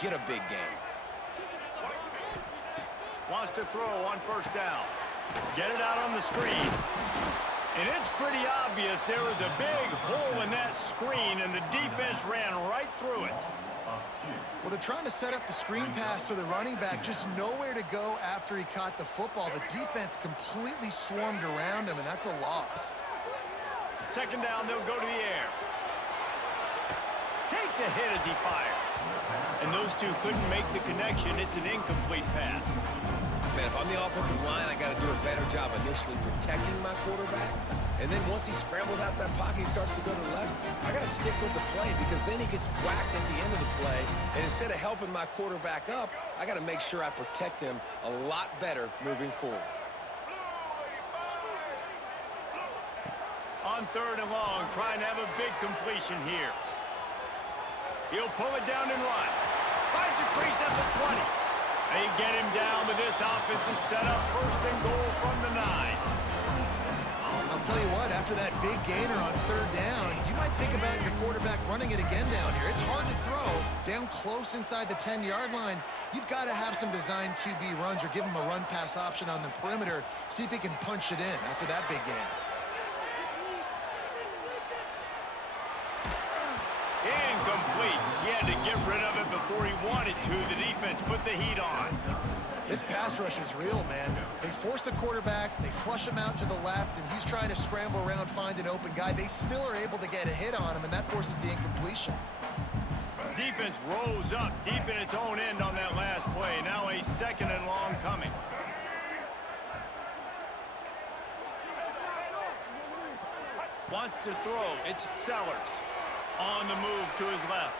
get a big gain. Wants to throw on first down. Get it out on the screen. And it's pretty obvious there was a big hole in that screen, and the defense ran right through it. Well, they're trying to set up the screen pass to the running back, just nowhere to go after he caught the football. The defense completely swarmed around him, and that's a loss. Second down, they'll go to the air. Takes a hit as he fires. And those two couldn't make the connection. It's an incomplete pass. Man, if I'm the offensive line, I got to do a better job initially protecting my quarterback. And then once he scrambles out of that pocket, he starts to go to the left, I got to stick with the play because then he gets whacked at the end of the play. And instead of helping my quarterback up, I got to make sure I protect him a lot better moving forward. On third and long, trying to have a big completion here. He'll pull it down and run. Finds a crease at the 20. They get him down, but this offense is set up first and goal from the 9. I'll tell you what, after that big gainer on third down, you might think about your quarterback running it again down here. It's hard to throw down close inside the 10-yard line. You've got to have some design QB runs or give him a run-pass option on the perimeter, see if he can punch it in after that big gain. Incomplete. He had to get rid of it before he wanted to. The defense put the heat on. This pass rush is real, man. They force the quarterback, they flush him out to the left, and he's trying to scramble around, find an open guy. They still are able to get a hit on him, and that forces the incompletion. Defense rose up deep in its own end on that last play. Now a second and long coming. Wants to throw. It's Sellers. On the move to his left.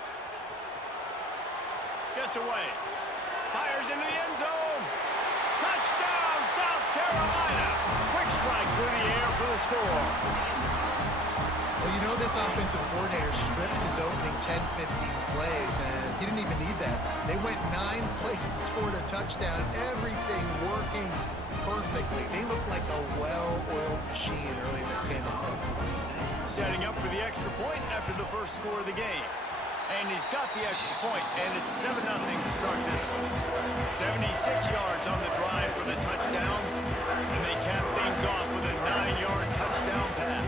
Gets away. Fires into the end zone. Touchdown, South Carolina. Quick strike through the air for the score. Well, you know this offensive coordinator scripts his opening 10, 15 plays, and he didn't even need that. They went 9 plays and scored a touchdown. Everything working perfectly. They looked like a well-oiled machine early in this game offensively. Setting up for the extra point after the first score of the game. And he's got the extra point, and it's 7-0 to start this one. 76 yards on the drive for the touchdown, and they cap things off with a 9-yard touchdown pass.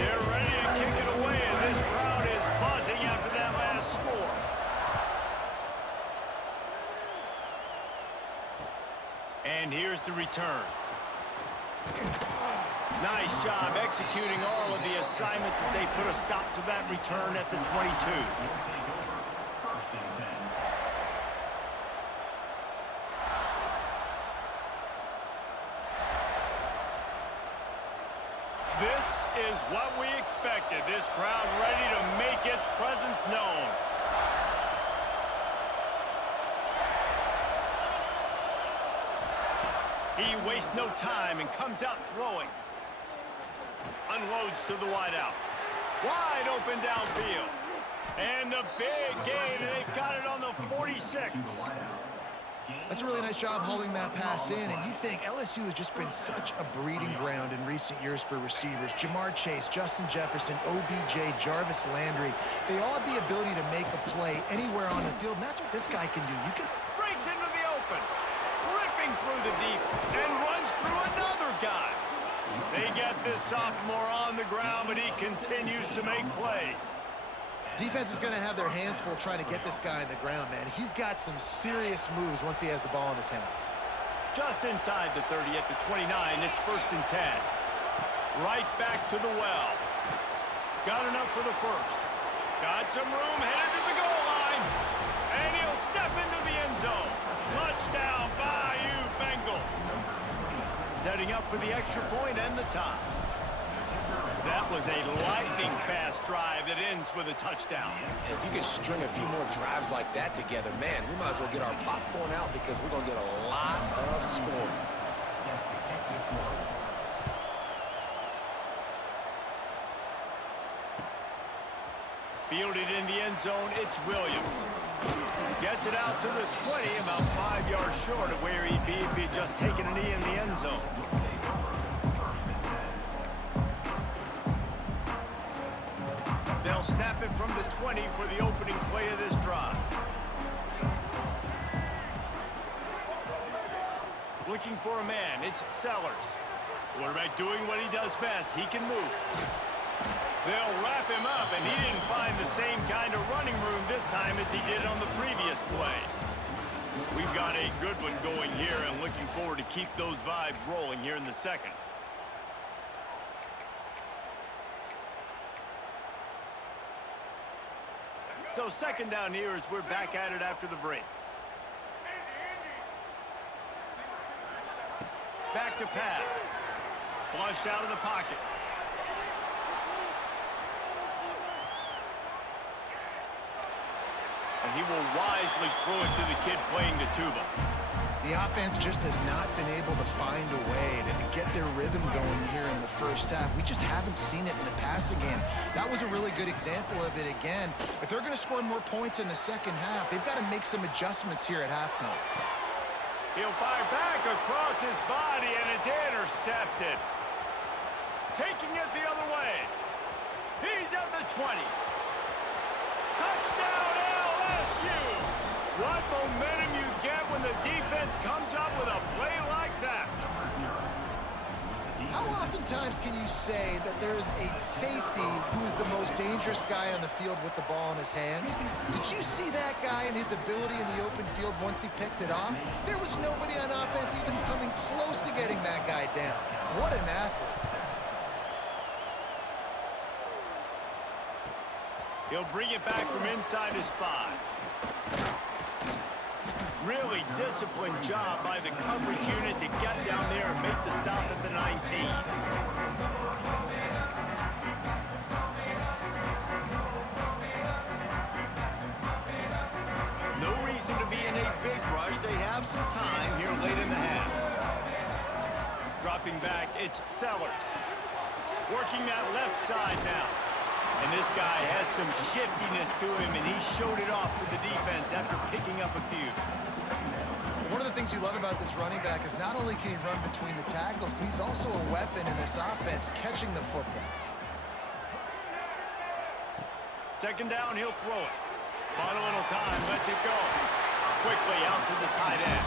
They're ready to kick it away, and this crowd is buzzing after that last score. And here's the return. Nice job executing all of the assignments as they put a stop to that return at the 22. This is what we expected. This crowd ready to make its presence known. He wastes no time and comes out throwing. Unloads to the wideout. Wide open downfield. And the big gain, and they've got it on the 46. That's a really nice job holding that pass in, and you think LSU has just been such a breeding ground in recent years for receivers. Jamar Chase, Justin Jefferson, OBJ, Jarvis Landry. They all have the ability to make a play anywhere on the field, and that's what this guy can do. You can breaks into the open. Ripping through the deep and runs through another guy. They get this sophomore on the ground, but he continues to make plays. Defense is going to have their hands full trying to get this guy on the ground, man. He's got some serious moves once he has the ball in his hands. Just inside the 30 at the 29, it's 1st and 10. Right back to the well. Got enough for the first. Got some room, headed to the goal line. And he'll step into the end zone. Touchdown, Bayou Bengals. Setting up for the extra point and the tie. That was a lightning-fast drive that ends with a touchdown. And if you can string a few more drives like that together, man, we might as well get our popcorn out because we're going to get a lot of scoring. Fielded in the end zone, it's Williams. Gets it out to the 20, about 5 yards short of where he'd be if he'd just taken a knee in the end zone. They'll snap it from the 20 for the opening play of this drive. Looking for a man, it's Sellers. Quarterback doing what he does best. He can move. They'll wrap him up, and he didn't find the same kind of running room this time as he did on the previous play. We've got a good one going here, and looking forward to keep those vibes rolling here in the second. So second down here as we're back at it after the break. Back to pass. Flushed out of the pocket. And he will wisely throw it to the kid playing the tuba. The offense just has not been able to find a way to get their rhythm going here in the first half. We just haven't seen it in the passing game. That was a really good example of it again. If they're going to score more points in the second half, they've got to make some adjustments here at halftime. He'll fire back across his body, and it's intercepted. Taking it the other way. He's at the 20. Touchdown, LSU! What momentum you get when the defense comes up with a play like that. How oftentimes can you say that there's a safety who is the most dangerous guy on the field with the ball in his hands? Did you see that guy and his ability in the open field once he picked it off? There was nobody on offense even coming close to getting that guy down. What an athlete. He'll bring it back from inside his 5. Really disciplined job by the coverage unit to get down there and make the stop at the 19. No reason to be in a big rush. They have some time here late in the half. Dropping back, it's Sellers. Working that left side now. And this guy has some shiftiness to him, and he showed it off to the defense after picking up a few. One of the things you love about this running back is not only can he run between the tackles, but he's also a weapon in this offense, catching the football. Second down, he'll throw it. On a little time, lets it go. Quickly out to the tight end.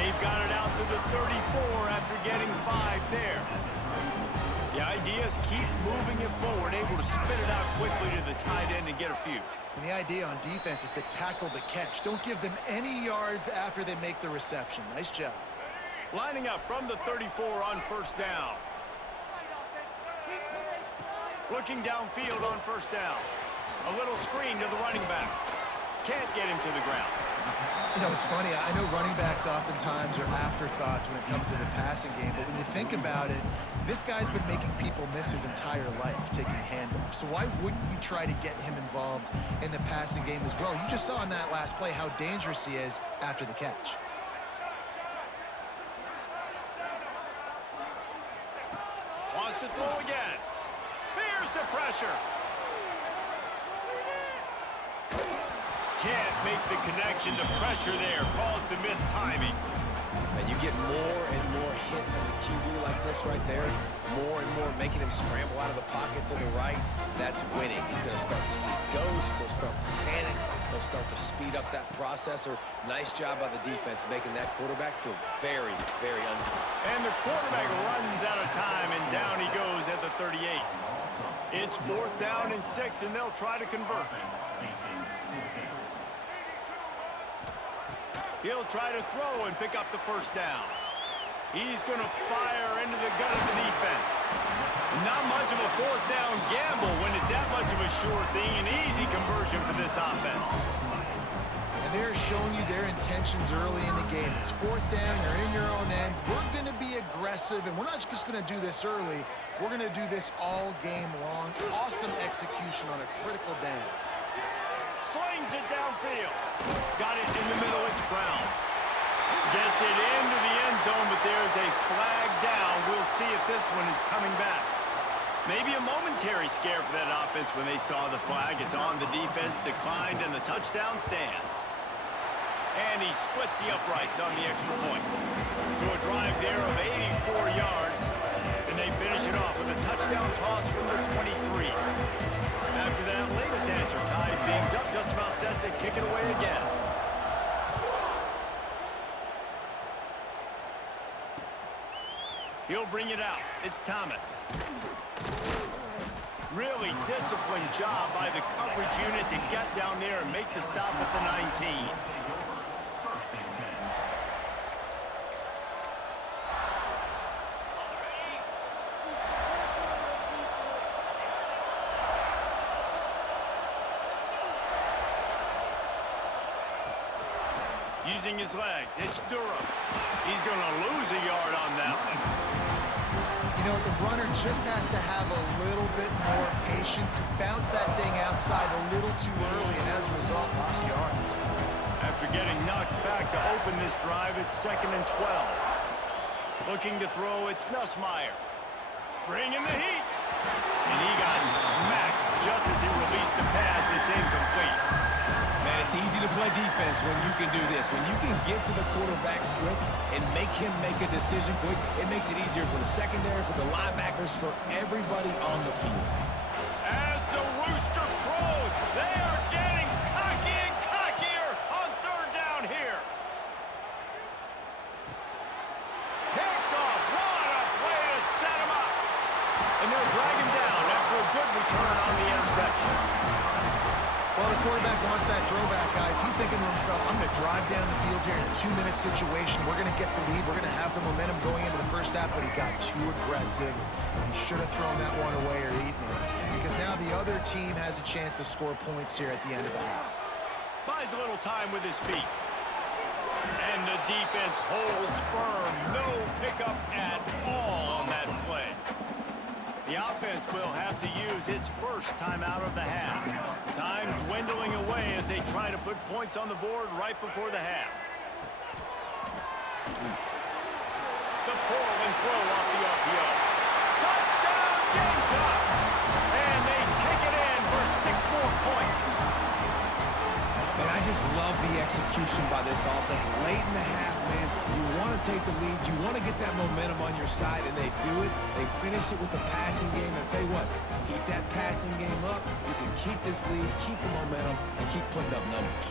They've got it out to the 34 after getting 5 there. The idea is keep moving it forward, able to spit it out quickly to the tight end and get a few. And the idea on defense is to tackle the catch. Don't give them any yards after they make the reception. Nice job. Lining up from the 34 on first down. Looking downfield on first down. A little screen to the running back. Can't get him to the ground. You know, it's funny. I know running backs oftentimes are afterthoughts when it comes to the passing game, but when you think about it, this guy's been making people miss his entire life taking handoffs. So why wouldn't you try to get him involved in the passing game as well? You just saw in that last play how dangerous he is after the catch. Wants to throw again. Here's the pressure. Can't make the connection. The pressure there caused the missed timing. And you get more and more hits on the QB like this right there, more and more making him scramble out of the pocket to the right. That's winning. He's going to start to see ghosts. He'll start to panic. He'll start to speed up that processor. Nice job by the defense making that quarterback feel very, very uncomfortable. And the quarterback runs out of time, and down he goes at the 38. It's 4th down and 6, and they'll try to convert. He'll try to throw and pick up the first down. He's going to fire into the gut of the defense. Not much of a 4th down gamble when it's that much of a sure thing. An easy conversion for this offense. And they're showing you their intentions early in the game. It's 4th down, you're in your own end. We're going to be aggressive, and we're not just going to do this early. We're going to do this all game long. Awesome execution on a critical down. Slings it downfield. Got it in the middle, it's Brown. Gets it into the end zone, but there's a flag down. We'll see if this one is coming back. Maybe a momentary scare for that offense when they saw the flag. It's on the defense, declined, and the touchdown stands. And he splits the uprights on the extra point. So a drive there of 84 yards, and they finish it off with a touchdown toss from the 23. After that, bring it out. It's Thomas. Really disciplined job by the coverage unit to get down there and make the stop at the 19. Using his legs, it's Durham. He's going to lose a yard on that one. You know, the runner just has to have a little bit more patience. Bounce that thing outside a little too early, and as a result, lost yards. After getting knocked back to open this drive, it's 2nd and 12. Looking to throw, it's Nussmeier. Bringing the heat. And he got smacked just as he released the pass. It's incomplete. Man, it's easy to play defense when you can do this. When you can get to the quarterback quick and make him make a decision quick, it makes it easier for the secondary, for the linebackers, for everybody on the field. As the rooster crows, they are getting cocky and cockier on 3rd down here. Picked off. What a play to set him up. And they'll drag him down after a good return on the interception. Well, the quarterback wants that throwback, guys. He's thinking to himself, I'm going to drive down the field here in a 2-minute situation. We're going to get the lead. We're going to have the momentum going into the first half, but he got too aggressive. He should have thrown that one away or eaten it, because now the other team has a chance to score points here at the end of the half. Buys a little time with his feet. And the defense holds firm. No pickup at all on that play. The offense will have to use its first timeout of the half. Time dwindling away as they try to put points on the board right before the half. The pull and throw off the RPO. Touchdown Gamecocks! And they take it in for 6 more points. And I just love the execution by this offense. Late in the half, man, you want to take the lead. You want to get that momentum on your side, and they do it. They finish it with the passing game. And I'll tell you what, keep that passing game up. You can keep this lead, keep the momentum, and keep putting up numbers.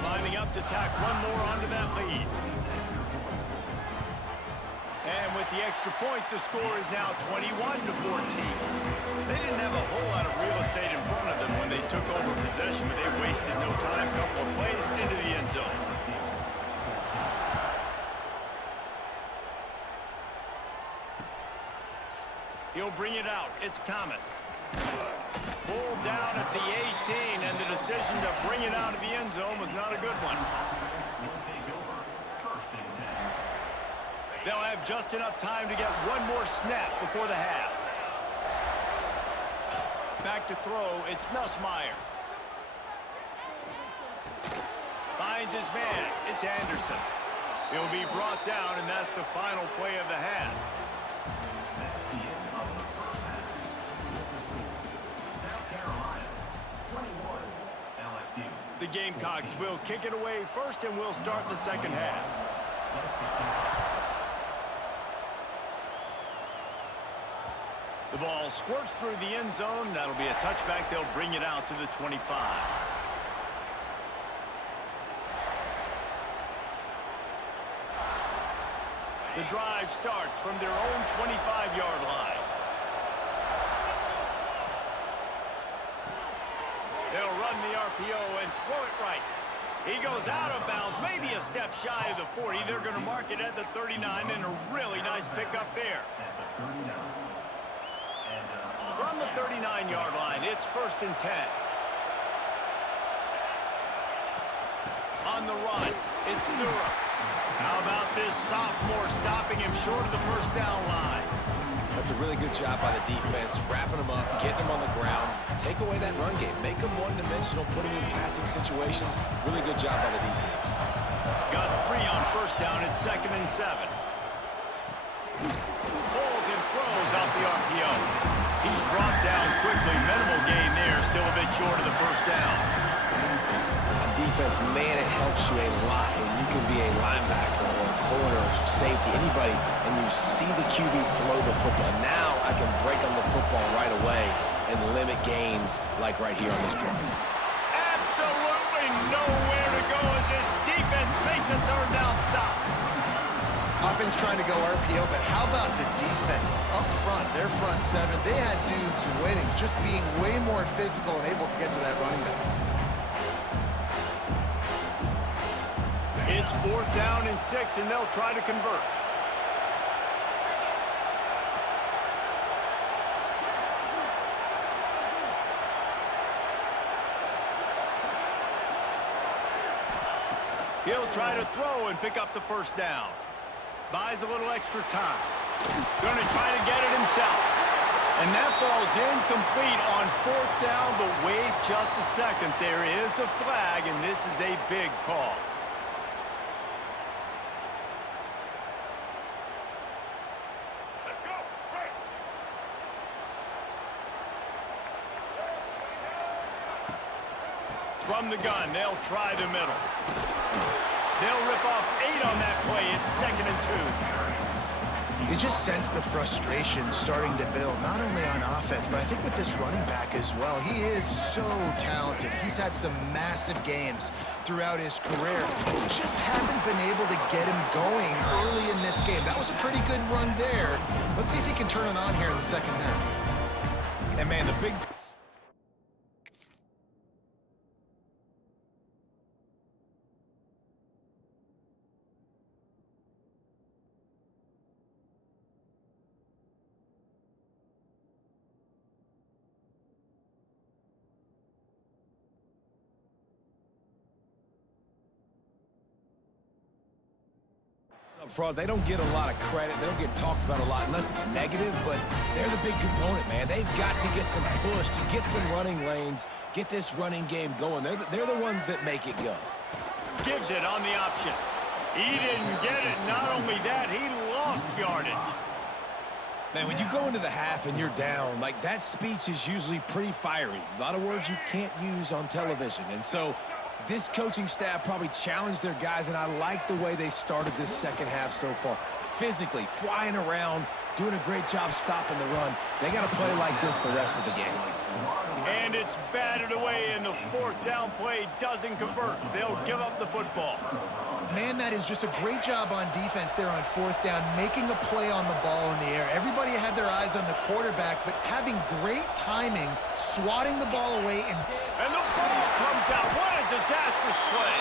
Lining up to tack one more onto that lead. And with the extra point, the score is now 21-14. They didn't have a whole lot of real estate in front of them when they took over possession, but they wasted no time. A couple of plays into the end zone. He'll bring it out. It's Thomas. Pulled down at the 18, and the decision to bring it out of the end zone was not a good one. They'll have just enough time to get one more snap before the half. Back to throw, it's Nussmeier. Finds his man, it's Anderson. He'll be brought down, and that's the final play of the half. The Gamecocks will kick it away first, and we'll start the second half. The ball squirts through the end zone. That'll be a touchback. They'll bring it out to the 25. The drive starts from their own 25-yard line. They'll run the RPO and throw it right. He goes out of bounds, maybe a step shy of the 40. They're going to mark it at the 39, and a really nice pickup there. From the 39-yard line, it's 1st and 10. On the run, it's Durham. How about this sophomore stopping him short of the first down line? That's a really good job by the defense, wrapping them up, getting them on the ground, take away that run game, make them one-dimensional, put them in passing situations. Really good job by the defense. Got 3 on first down. It's 2nd and 7. Pulls and throws off the RPO. He's brought down quickly. Minimal gain there. Still a bit short of the first down. On defense, man, it helps you a lot when you can be a linebacker or a corner or safety, anybody, and you see the QB throw the football. Now I can break on the football right away and limit gains like right here on this play. Absolutely nowhere to go as this defense makes a third down stop. Offense trying to go RPO, but how about the defense up front? Their front seven, they had dudes waiting, just being way more physical and able to get to that running back. It's 4th down and 6, and they'll try to convert. He'll try to throw and pick up the first down. Buys a little extra time. Going to try to get it himself. And that falls incomplete on 4th down, but wait just a second. There is a flag, and this is a big call. Let's go. Right. From the gun, they'll try the middle. They'll rip off 8 on that play. It's 2nd and 2. You just sense the frustration starting to build, not only on offense, but I think with this running back as well. He is so talented. He's had some massive games throughout his career. We just haven't been able to get him going early in this game. That was a pretty good run there. Let's see if he can turn it on here in the second half. And man, the big... up front, they don't get a lot of credit. They don't get talked about a lot unless it's negative, but they're the big component, man. They've got to get some push, to get some running lanes, get this running game going. They're the ones that make it go. Gives it on the option. He didn't get it. Not only that, he lost yardage. Man, when you go into the half and you're down, like, that speech is usually pretty fiery. A lot of words you can't use on television. And so this coaching staff probably challenged their guys, and I like the way they started this second half so far. Physically, flying around, doing a great job stopping the run. They got to play like this the rest of the game. And it's batted away, and the 4th down play doesn't convert. They'll give up the football. Man, that is just a great job on defense there on 4th down, making a play on the ball in the air. Everybody had their eyes on the quarterback, but having great timing, swatting the ball away. And the ball comes out. What a disastrous play.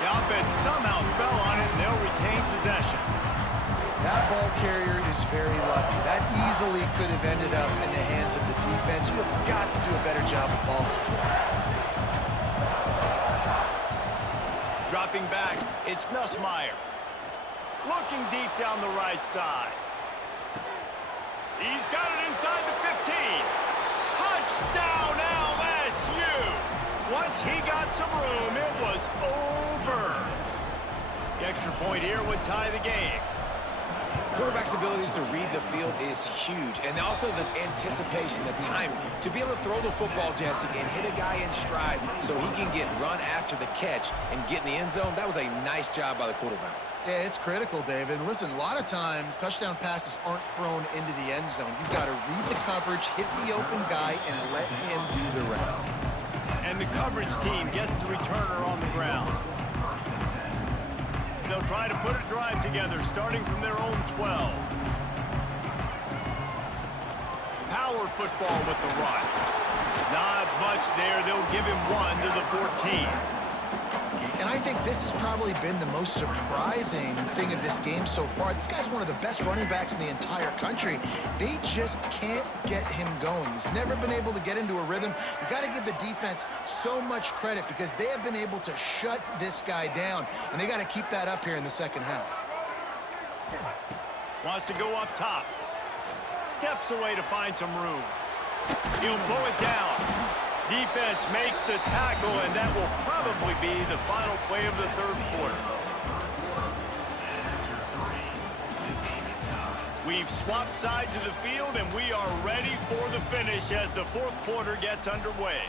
The offense somehow fell on it, and they'll retain possession. That ball carrier is very lucky. That easily could have ended up in the hands of the defense. You have got to do a better job of ball support. Dropping back, it's Nussmeier. Looking deep down the right side. He's got it inside the 15. Touchdown LSU! Once he got some room, it was over. The extra point here would tie the game. Quarterback's abilities to read the field is huge, and also the anticipation, the timing. To be able to throw the football, Jesse, and hit a guy in stride so he can get run after the catch and get in the end zone, that was a nice job by the quarterback. Yeah, it's critical, David. And listen, a lot of times, touchdown passes aren't thrown into the end zone. You've got to read the coverage, hit the open guy, and let him do the rest. And the coverage team gets the returner on the ground. They'll try to put a drive together, starting from their own 12. Power football with the run. Not much there. They'll give him 1 to the 14. And I think this has probably been the most surprising thing of this game so far. This guy's one of the best running backs in the entire country. They just can't get him going. He's never been able to get into a rhythm. You got to give the defense so much credit because they have been able to shut this guy down, and they got to keep that up here in the second half. Wants to go up top. Steps away to find some room. He'll pull it down. Defense makes the tackle, and that will probably be the final play of the third quarter. We've swapped sides of the field, and we are ready for the finish as the fourth quarter gets underway.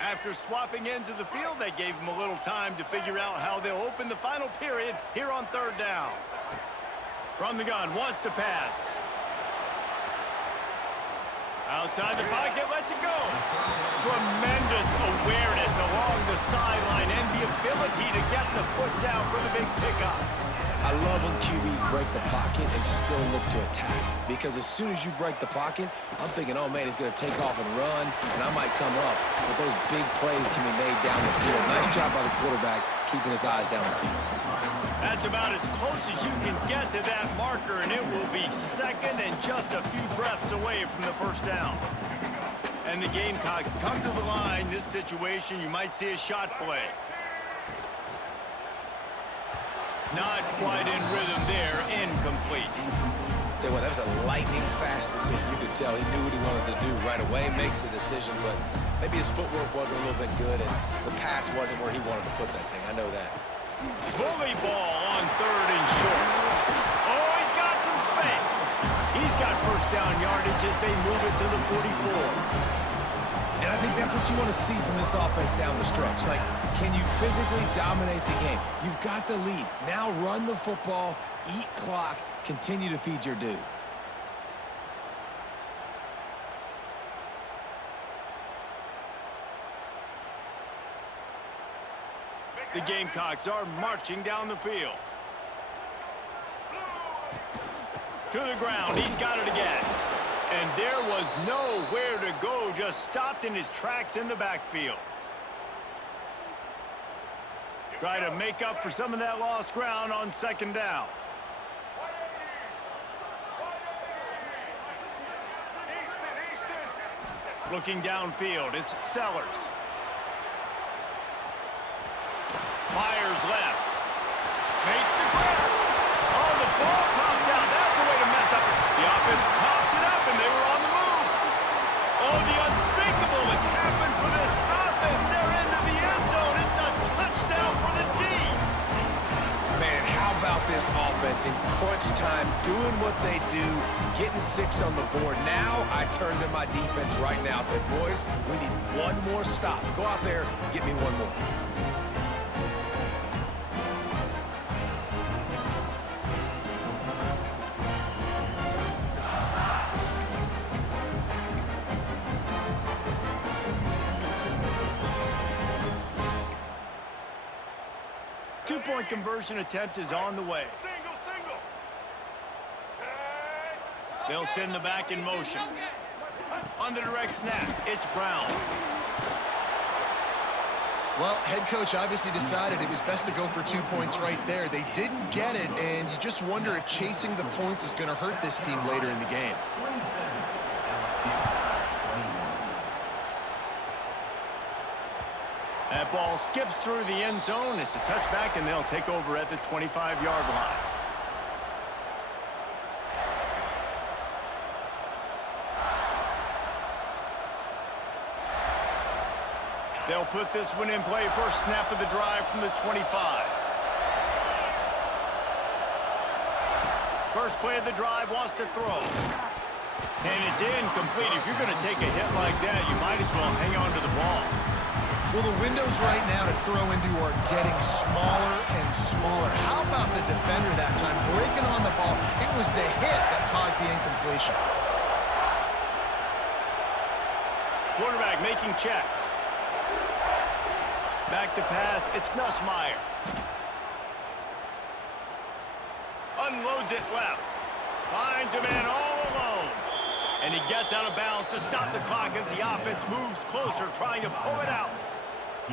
After swapping ends of the field, they gave them a little time to figure out how they'll open the final period here on third down. From the gun, wants to pass. Outside the pocket, lets it go. Tremendous awareness along the sideline and the ability to get the foot down for the big pickup. I love when QBs break the pocket and still look to attack. Because as soon as you break the pocket, I'm thinking, oh man, he's going to take off and run, and I might come up. But those big plays can be made down the field. Nice job by the quarterback keeping his eyes down the field. That's about as close as you can get to that marker, and it will be second and just a few breaths away from the first down. And the Gamecocks come to the line. This situation, you might see a shot play. Not quite in rhythm there, incomplete. Tell you what, that was a lightning-fast decision. You could tell he knew what he wanted to do right away, makes the decision, but maybe his footwork wasn't a little bit good, and the pass wasn't where he wanted to put that thing. I know that. Bully ball on third and short. Oh, he's got some space. He's got first down yardage as they move it to the 44. And I think that's what you want to see from this offense down the stretch. Like, can you physically dominate the game? You've got the lead. Now run the football, eat clock, continue to feed your dude. The Gamecocks are marching down the field. To the ground, he's got it again. And there was nowhere to go, just stopped in his tracks in the backfield. Try to make up for some of that lost ground on second down. Looking downfield, it's Sellers. Fires left. Makes the grab. Oh, the ball popped out. That's a way to mess up. The offense pops it up, and they were on the move. Oh, the unthinkable has happened for this offense. They're into the end zone. It's a touchdown for the D. Man, how about this offense in crunch time, doing what they do, getting 6 on the board. Now I turn to my defense right now and say, boys, we need one more stop. Go out there, get me one more. Two-point conversion attempt is on the way. They'll send the back in motion. On the direct snap, it's Brown. Well, head coach obviously decided it was best to go for 2 points right there. They didn't get it, and you just wonder if chasing the points is going to hurt this team later in the game. That ball skips through the end zone. It's a touchback, and they'll take over at the 25-yard line. They'll put this one in play. First snap of the drive from the 25. First play of the drive, wants to throw. And it's incomplete. If you're going to take a hit like that, you might as well hang on to the ball. Well, the windows right now to throw into are getting smaller and smaller. How about the defender that time breaking on the ball? It was the hit that caused the incompletion. Quarterback making checks. Back to pass, it's Nussmeier. Unloads it left. Finds a man all alone. And he gets out of bounds to stop the clock as the offense moves closer, trying to pull it out.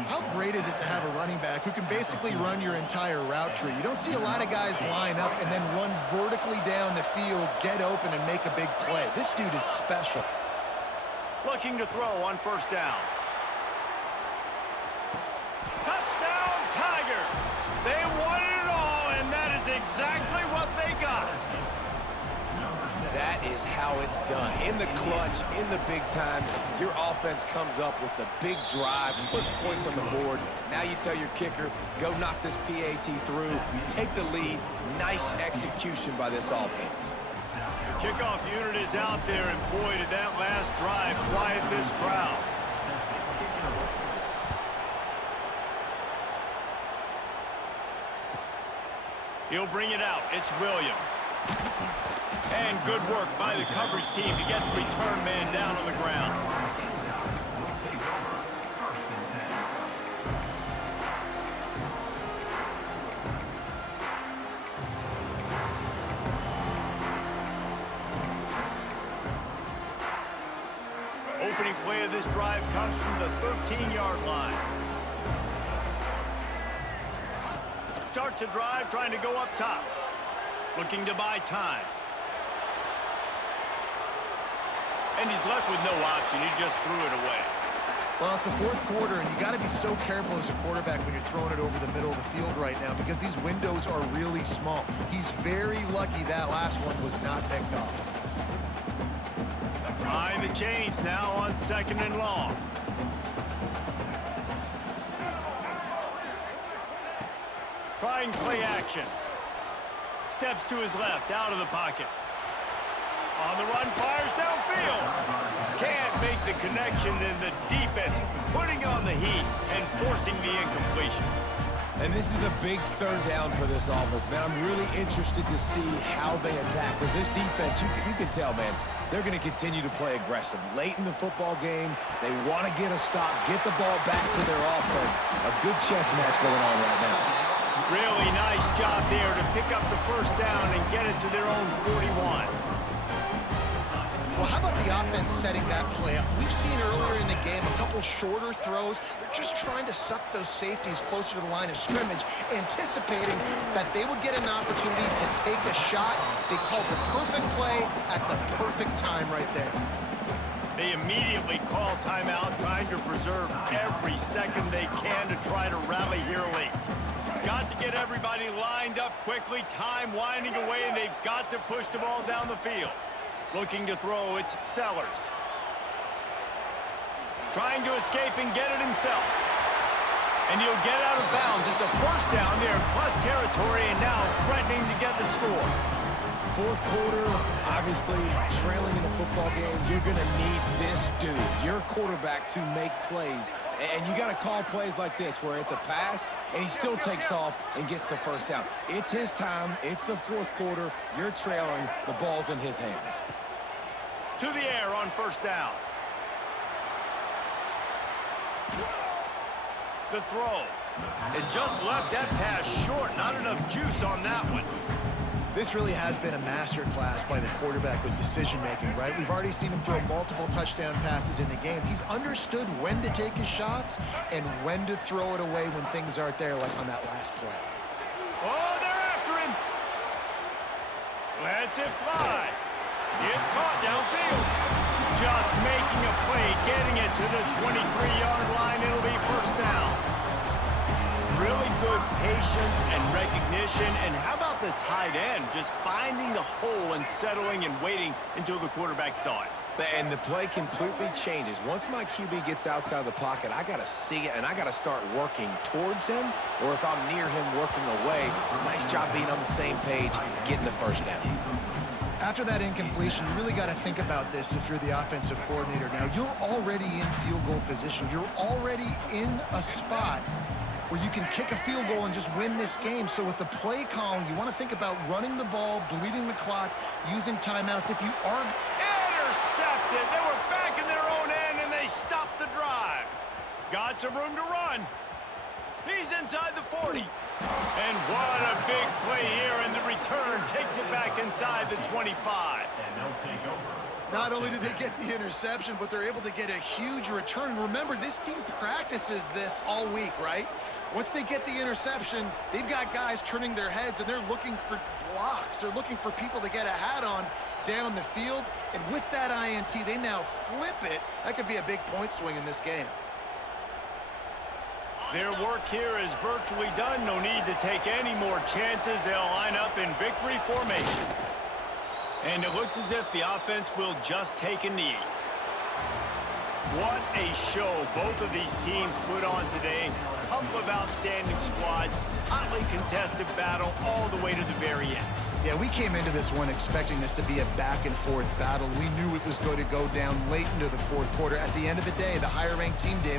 How great is it to have a running back who can basically run your entire route tree? You don't see a lot of guys line up and then run vertically down the field, get open, and make a big play. This dude is special. Looking to throw on first down. Touchdown, Tigers! They won it all, and that is exactly what they got. That is how it's done. In the clutch, in the big time, your offense comes up with the big drive, puts points on the board. Now you tell your kicker, go knock this PAT through, take the lead. Nice execution by this offense. The kickoff unit is out there, and boy, did that last drive quiet this crowd. He'll bring it out. It's Williams. And good work by the coverage team to get the return man down on the ground. Opening play of this drive comes from the 13-yard line. Starts a drive trying to go up top. Looking to buy time. And he's left with no option. He just threw it away. Well, it's the fourth quarter, and you got to be so careful as a quarterback when you're throwing it over the middle of the field right now because these windows are really small. He's very lucky that last one was not picked off. Behind the chains now on 2nd and long. Trying play action. Steps to his left, out of the pocket. On the run, fires downfield. Can't make the connection, and the defense putting on the heat and forcing the incompletion. And this is a big third down for this offense, man. I'm really interested to see how they attack. Because this defense, you can tell, man, they're going to continue to play aggressive. Late in the football game, they want to get a stop, get the ball back to their offense. A good chess match going on right now. Really nice job there to pick up the first down and get it to their own 41. Well, how about the offense setting that play up? We've seen earlier in the game a couple shorter throws. They're just trying to suck those safeties closer to the line of scrimmage, anticipating that they would get an opportunity to take a shot. They called the perfect play at the perfect time right there. They immediately call timeout, trying to preserve every second they can to try to rally here late. Got to get everybody lined up quickly, time winding away, and they've got to push the ball down the field. Looking to throw, it's Sellers. Trying to escape and get it himself. And he'll get out of bounds. It's a first down there, plus territory, and now threatening to get the score. Fourth quarter, obviously trailing in a football game, you're going to need this dude, your quarterback, to make plays. And you got to call plays like this where it's a pass and he still takes off and gets the first down. It's his time. It's the fourth quarter. You're trailing. The ball's in his hands. To the air on first down. The throw. It just left that pass short. Not enough juice on that one. This really has been a masterclass by the quarterback with decision-making, right? We've already seen him throw multiple touchdown passes in the game. He's understood when to take his shots and when to throw it away when things aren't there, like on that last play. Oh, they're after him. Lets it fly. It's caught downfield. Just making a play, getting it to the 23-yard line. It'll be first down. Really good patience and recognition. And how about the tight end just finding the hole and settling and waiting until the quarterback saw it? And the play completely changes. Once my QB gets outside the pocket, I got to see it, and I got to start working towards him, or if I'm near him, working away. Nice job being on the same page, getting the first down. After that incompletion, you really got to think about this if you're the offensive coordinator. Now, you're already in field goal position. You're already in a spot where you can kick a field goal and just win this game. So with the play calling, you want to think about running the ball, bleeding the clock, using timeouts. If you aren't... Intercepted. They were back in their own end, and they stopped the drive. Got some room to run. He's inside the 40. And what a big play here, and the return takes it back inside the 25. Not only do they get the interception, but they're able to get a huge return. And remember, this team practices this all week, right? Once they get the interception, they've got guys turning their heads, and they're looking for blocks. They're looking for people to get a hat on down the field. And with that INT, they now flip it. That could be a big point swing in this game. Their work here is virtually done. No need to take any more chances. They'll line up in victory formation. And it looks as if the offense will just take a knee. What a show both of these teams put on today. A couple of outstanding squads, hotly contested battle all the way to the very end. Yeah, we came into this one expecting this to be a back-and-forth battle. We knew it was going to go down late into the fourth quarter. At the end of the day, the higher-ranked team did.